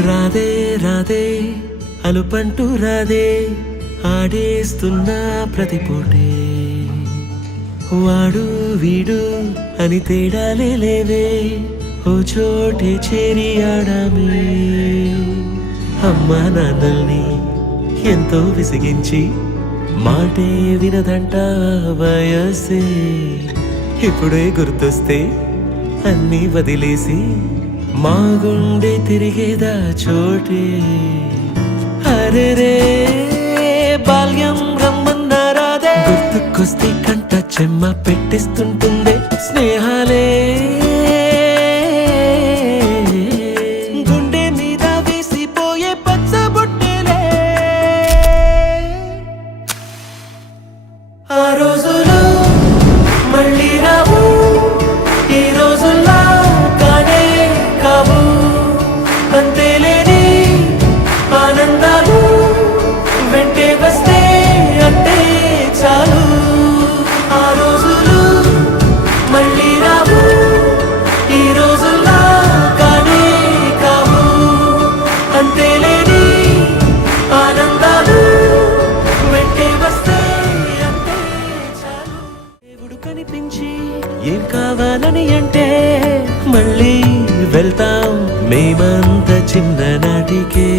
రాదే రాదే అలుపంటూ రాదే ఆడేస్తున్నా ప్రతి పూటే వాడు వీడు అని తేడాలే లేవే ఓ చోటే చేరి ఆడామే అమ్మా నాన్నల్ని ఎంతో విసిగించి మాటే వినదంట వయసే ఇప్పుడే గుర్తొస్తే అన్నీ వదిలేసి మా గుండె తిరిగేదా చోటే అరెరే బాల్యం రమ్మన్నారాదే గుర్తుకొస్తే కంట చెమ్మ పెట్టిస్తుంటుందే స్నేహాలే గుండె మీద వేసిపోయే పచ్చబొట్టెలే ఆ రోజులు మళ్ళీ రావు ఈ రోజుల్లా కానే కావు అంతేలేని ఆనందాలు వెంటే వస్తే అంటే చాలు ఆ రోజులు మళ్ళీ రావు ఈ రోజుల్లా కానే కావు అంతేలేని ఆనందాలు వెంటే వస్తే అంటే చాలు దేవుడు కనిపించి ఏం కావాలని అంటే మళ్ళీ వెళ్తాం మేమంత చిన్ననాటికే